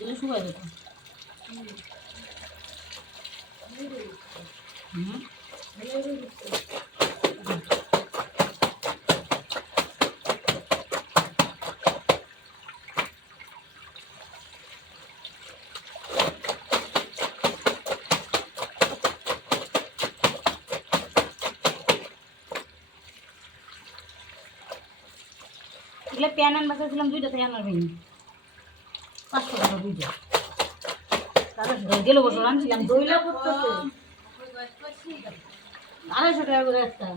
দিলে শুকায় যেত। এগুলো প্যান আনবার চাইছিলাম 2টা থেকে আনার ভেঙে 500 টাকা 2টা। তারপর গেল বছর আনছিলাম দইলা করতেছে 250 টাকা করে একটা।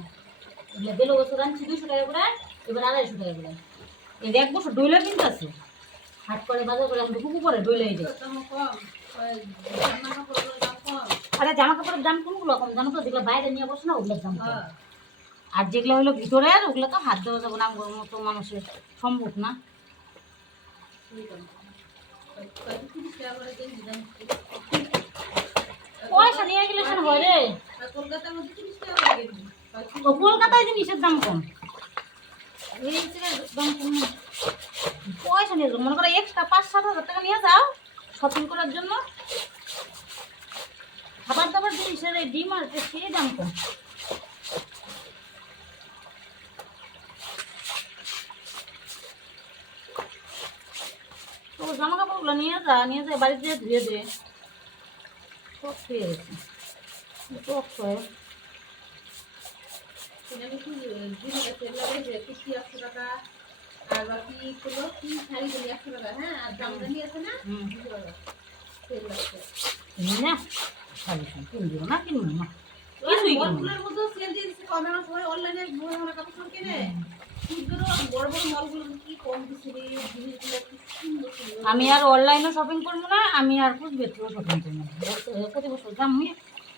এগুলো গেল বছর আনছি 200 টাকা করে, এবার 250 টাকা করে। এই 1 বছর দইলা কিনতেছে হাট করে বাজার করে আমরা কুকু করে দইলাই যায়। আরে জামা কাপড়ের দাম কোনগুলো কম জানো তো? যেগুলো বাইরে নিয়ে বসে না ওগুলোর দাম কম। আর যেগুলো হলো ভিতরের ওগুলো তো হাত দেওয়া যাবে না, আমার মতো মানুষের সম্ভব না। পয়সা নিয়ে গেলে শোনা হয় রে, কলকাতায় জিনিসের দাম কম, দাম কম। পয়সা নিয়ে যাও, মনে করো এক্সট্রা 5-7 হাজার টাকা নিয়ে যাও শপিং করার জন্য। খাবার দাবার জিনিসের এই ডিমার্টের সেই দাম কম। তো জামা কাপড়গুলো নিয়ে যায় বাড়িতে ধুয়ে দে। টক হয়ে গেছে, টক হয়। আর বাকি হলো কি শাড়ি গুলি 100 টাকা। হ্যাঁ, আর জামদানি আছে না 200 টাকা তেল লাগছে না। শাড়ি কিনবো না, কিনবো না মলগুলোর মধ্যে সেল দিয়ে দিচ্ছে কমে। আমার সবাই অনলাইনে বড় বড় কাপড় কিনে বড় বড় মলগুলো কি কম দিচ্ছে রে জিনিসগুলো, কি সুন্দর সুন্দর। আমি আর অনলাইনে শপিং করবো না, আমি আর কুচবিহারেও শপিং করবো না। প্রতি বছর দাম নিয়ে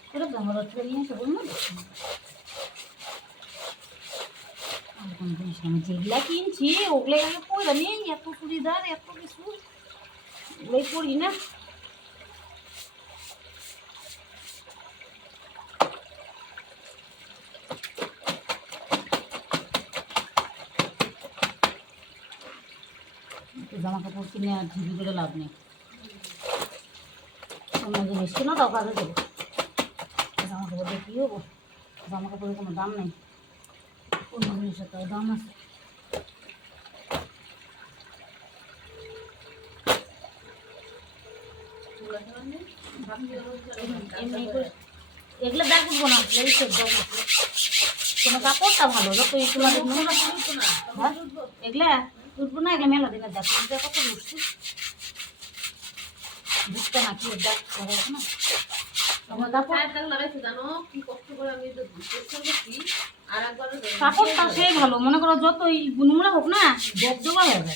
সেটা আমার থেকে নিয়ে এসে বলবো না। আমি যেগুলা কিনছি ওগুলো পরে নেই, এত চুড়িদার এত কিছু ওগুলোই পরি না। জামা কাপড় কিনে আর ঝুঁকি করে লাভ নেই। তোমরা জিনিস কিনো তাও কাজে দেবো, জামা কাপড় দিয়ে কী হবো? জামা কাপড়ের কোনো দাম নেই, অন্য জিনিসের তাও দাম আছে। এগুলো দেখ উঠবো না, কোনো কাপড়টা ভালো যত তোমাদের এগুলা উঠবো না, এগুলো মেলা দিনে দেখো কত উঠছি বুঝতে না কি দেখ না। আমার কাপড়টা সেই ভালো, মনে করো যতই নোংরা হোক না দবদবা হয়ে যাবে।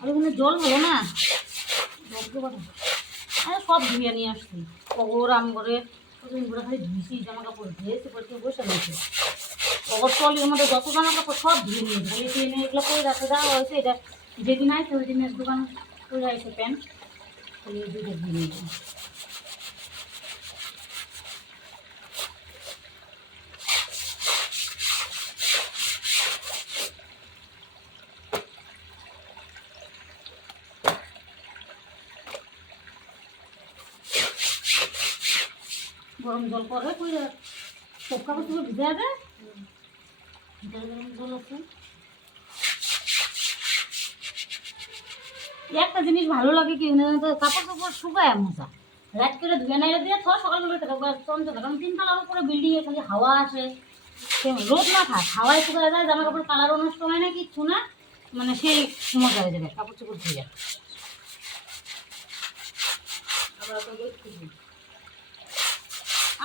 আর ওখানে জল ভালো না, দবদবা আরে সব ধুয়ে নিয়ে আসছি। ওর আম করে খালি ধুইছি, জামা কাপড় ধুয়েছে পরে বসে নিয়েছে। ওর টলির মধ্যে যত জামা কাপড় সব ধুয়ে নিয়েছে, খালি ট্রেনে এগুলো করে রাখতে দেওয়া হয়েছে। এটা যেদিন আসছে ওই দিনের দোকান করে আসছে প্যান্ট, খালি এই দুটো ধুয়ে নিয়েছে। গরম জল করে সব কাপড় তুমি ভিজে যাবে, গরম জল আছে। একটা জিনিস ভালো লাগে কি কাপড় কাপড় শুকায় মজা রাত করে ধুয়ে নাইলে দিয়ে সকালবেলা চঞ্চল, কারণ 3 তলার উপরে বিল্ডিং এ খালি হাওয়া আসে, রোদ না থাক হাওয়ায় শুকায় যায়, জামা কাপড় কালারও নষ্ট হয় না কিচ্ছু না, মানে সেই মজা হয়ে যাবে কাপড় চোপড় ধুয়ে।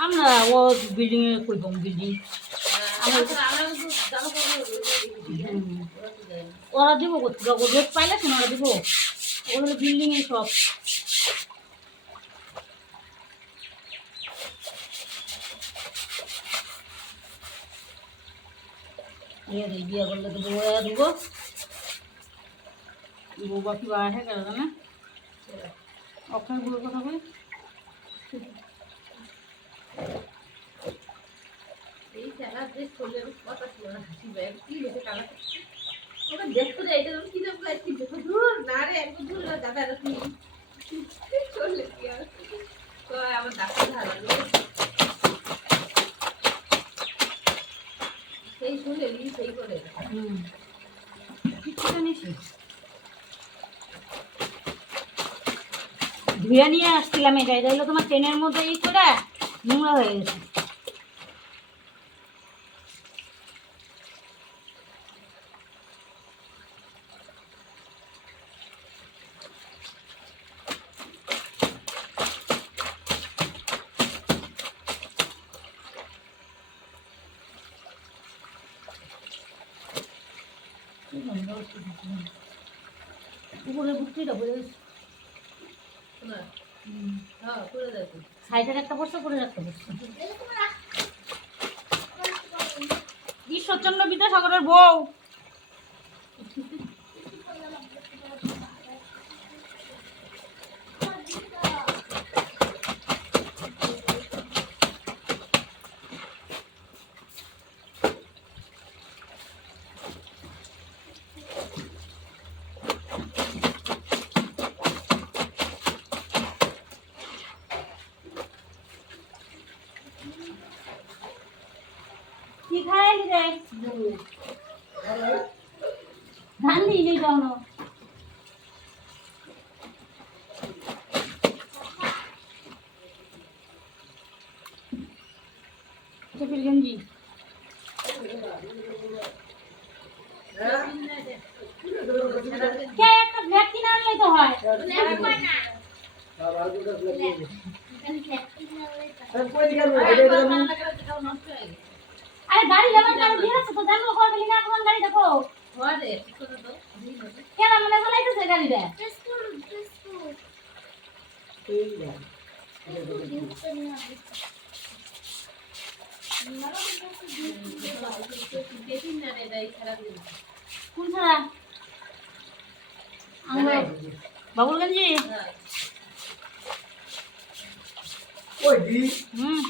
আমরা ও বিল্ডিং এ করবো বিল্ডিং ওরা দিব কোথাও রোদ পাইলে শোনো ওরা দিব, ওগুলো বিল্ডিং এ সব। বিয়ে করলে তো বউ দিব, বউ বাকি বাড়ে কেন না অক্ষর কথা বলে এই খেলার যে শরীরের কথা ছিল না, হাসি ব্যাগ কি হয়েছে কালা ওটা দেখতে যাই এটা কি দেখো কি দেখো দূর না রে একটু দূর না দাদা তুমি চলে কি আর তো আমার ডাক্তার ধারালো সেই শুনে লি সেই করে কিছু জানিস ধুয়ে নিয়ে আসছিলাম এটা এটা হলো তোমার ট্রেনের মধ্যে ই করে নোংরা হয়ে গেছে। উপরে বুকটিটা বলে না হ্যাঁ করে দাও সাইডের একটা বস্তা করে রাখতে বসছে ঈশ্বরচন্দ্র বিদ্যাসাগরের বউ। কি খাইলি রে ধান দিই নেই তখন চেপির গেঞ্জি কে একটা ব্যাগ কিনে আনলেই তো হয়। আরে গাড়ি যাবার গাড়ি দিয়ে আছে তো জানো কল গলি না কোন গাড়ি দেখো ঘরে করে দাও কেন মনে চলাইতেছে গাড়িটা দেখি না রে দাই খারাপ দিন কোন ছাড়া আমরা বাবুল গঞ্জি ওই দি হুম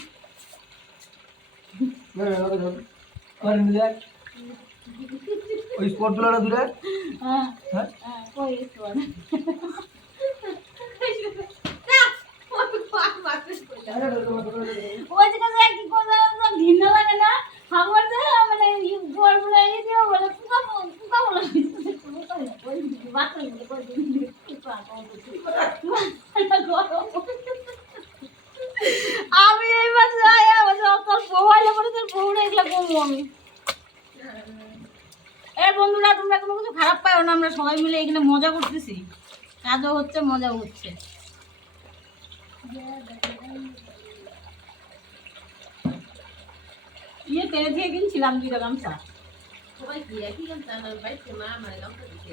না না না আর নিলে ওই স্পট গুলো দূরে হ্যাঁ হ্যাঁ হ্যাঁ কই শোন ওই যে কাছে কি কথা ঘৃণ লাগে না আমার তো মানে গোল বলে এই দিও বলে পুকা বলে ওই বাচ্চা বলে কই দিন পুকা আমি এই মাসে আয়া বসে তোর মোবাইলে পড়ে তোর বউরে এগুলা বলবো আমি। এই বন্ধুরা তোমরা কোনো কিছু খারাপ পাও না আমরা সবাই মিলে এখানে মজা করতেছি কাজও হচ্ছে মজাও হচ্ছে। ইয়ে পেরে দিয়ে কিনছিলাম 2 টাকা গামছা সবাই কি একই গান জানার বাইকে মা আমার গামটা দিতে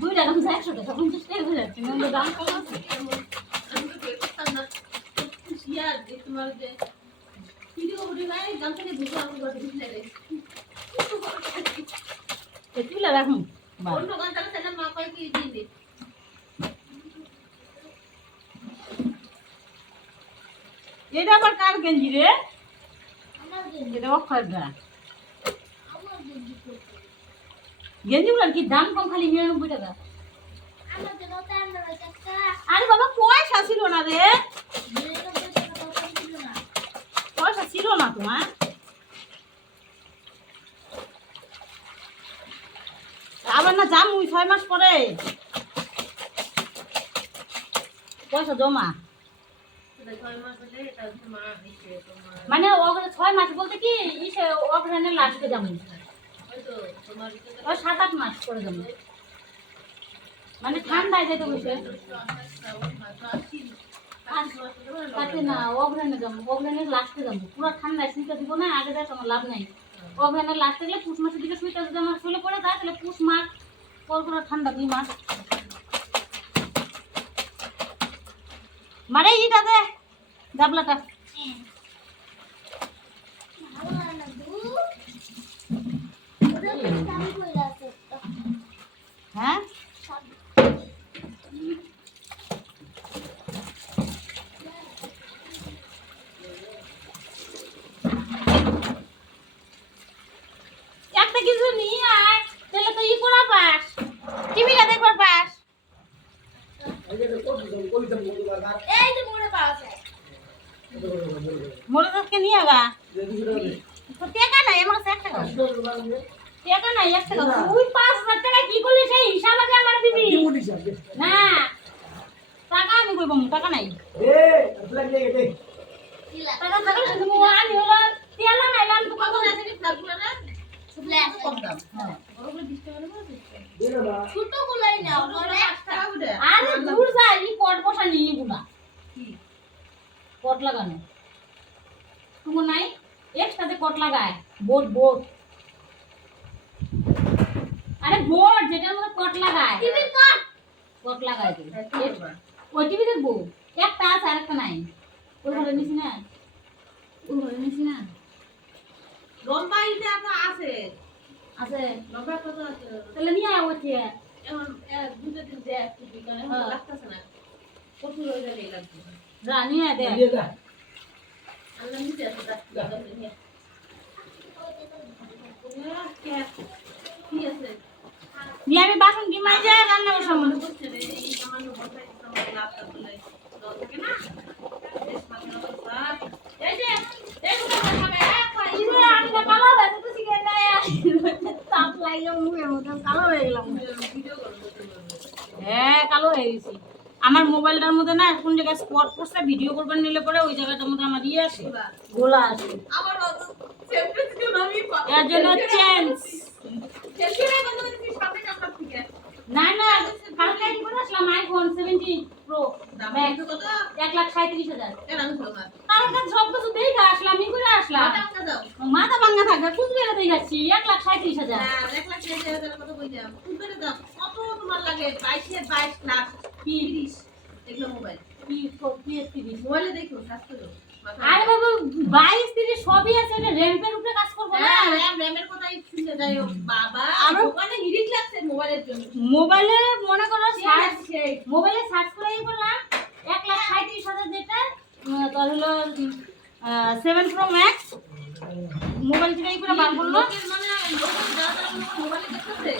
2 টাকা গামছা 100 টাকা 50 টাকা হয়ে যাচ্ছে না দাম কম আছে আমি তো পেছন না ইয়ার যে তোমার যে ভিডিও উঠে নাই গামটা নিয়ে বুঝে আমি বসে দিতে রে তুলে রাখুন অন্য গানটা সেটা মা কয় কি দিন দে এটা আবার কার গেঞ্জি রে এটা অক্ষয়টা গেঞ্জিগুলোর কি দাম কম খালি 99 টাকা আরে বাবা পয়সা ছিল না রে পয়সা ছিল না তোমার আবার না যাম 6 মাস পরে পয়সা জমা এটা 6 মাস হলে এটা মা দিছে তোমার মানে 6 মাস বলতে কি ইসে অগ্রহণের লাস্টে যাবো হয়তো তোমার ভিতরে 7-8 মাস করে যাবো মানে ঠান্ডায় যেতে বসে তাতে না অগ্রহণে যাবো অগ্রহণের লাস্টে যাবো পুরো ঠান্ডায় শুইতে দিব না আগে যাই তোমার লাভ নাই অগ্রহণের লাস্টে গেলে পুষ মাসের দিকে শুইতে যদি আমার শুলে পড়ে যায় তাহলে পুষ মাস পর পুরো ঠান্ডা 2 মাস মানে ইটা দে গাবলাটা হ্যাঁ একটা কিছু নিয়ে আয় তাহলে তো এই যে মোড়ে পাওয়া যায়। মোড়ে যাচ্ছে নিয়ে গা তো টাকা নাই আমার কাছে 1 টাকা টাকা নাই 1 টাকা তুই 5000 টাকা কি করলি সেই হিসাব আগে আমার দিবি না টাকা আমি কইব টাকা নাই টাকা থাকলে তুমি আমি হলো তেল নাই লাল তো কত আছে কি ফ্ল্যাটগুলো না? ফ্ল্যাট কম দাম। হ্যাঁ বড়গুলো 20 টাকা করে দিচ্ছে। ছোটগুলাই নাও, বড় 5 টাকা করে। আরে দূর যা এই কট বসা নিয়ে গুলা কি? কট লাগানো তুমি নাই একসাথে কট লাগায় বোর্ড আরে বোর্ড যেটার মধ্যে কট লাগায় টিভির কাট। কট লাগায় তো ওই টিভি দেখবো একটা আছে আর একটা নাই ওই ঘরে নিছি না ওই ঘরে নিছি না লম্বা ইটা তো আছে। আছে লম্বা কত আছে? তাহলে নিয়ে আয় ওইটি এখন দুটো দিন দেখ টিভি কারণে হ্যাঁ। লাগতেছে না। প্রচুর হয়ে যাবে এই লাগবে। যা নিয়ে আয় দে আল্লাহ নিচে আছে তা নিয়ে। কি আছে? নিয়ে আমি বাসন কি মাইজে রান্না বসাবো বুঝছে রে, এই সামান্য বসাই সামান্য লাভটা বলে দল থাকে না? বেশ ভালো লাগলো স্যার। এই যে দেখো না খাবে ইরে আমি তো কালো হয়ে তো শিখে নাই তাপ লাগে মুখের মধ্যে কালো হয়ে গেলাম ভিডিও করবো। হ্যাঁ কালো হয়ে গেছি আমার মোবাইলটার মধ্যে না কোন জায়গায় স্পট করছে ভিডিও করবার নিলে পরে ওই জায়গাটার মধ্যে আমার ইয়ে আসে গোলা আসে আমার বাবা সেন্টেন্স কেন আমি এর জন্য চেঞ্জ সেলফি না বন্ধ করে সামনে কাপড় থেকে না কালকে কি করে আসলাম আইফোন 17 প্রো দাম ব্যাগ কত 1,37,000 কেন আমি বললাম কারণ কাছে সব কিছু দেখে আসলাম ই করে আসলাম টাকা দাও মাথা ভাঙা থাকে কুচবিহারে দেখে আসছি 1,37,000 না 1,30,000 কত কই দাও কুবের দাও কত তোমার লাগে 22 লাখ কি 30 এগুলো মোবাইল কি PS30 মোবাইলে দেখো স্বাস্থ্য আরে বাবা 22 30 সবই আছে এটা র‍্যাম্পের উপরে কাজ করব না হ্যাঁ র‍্যামের কথাই শুনতে যাই বাবা ওখানে হিরিক লাগছে মোবাইলের জন্য মোবাইলে মনে করো সার্চ সেই মোবাইলে সার্চ করে ই করলাম 1,37,000 যেটা তার হলো 7 প্রো ম্যাক্স মোবাইল থেকে ই করে বার করলো মানে লোকের যারা মোবাইলে দেখতেছে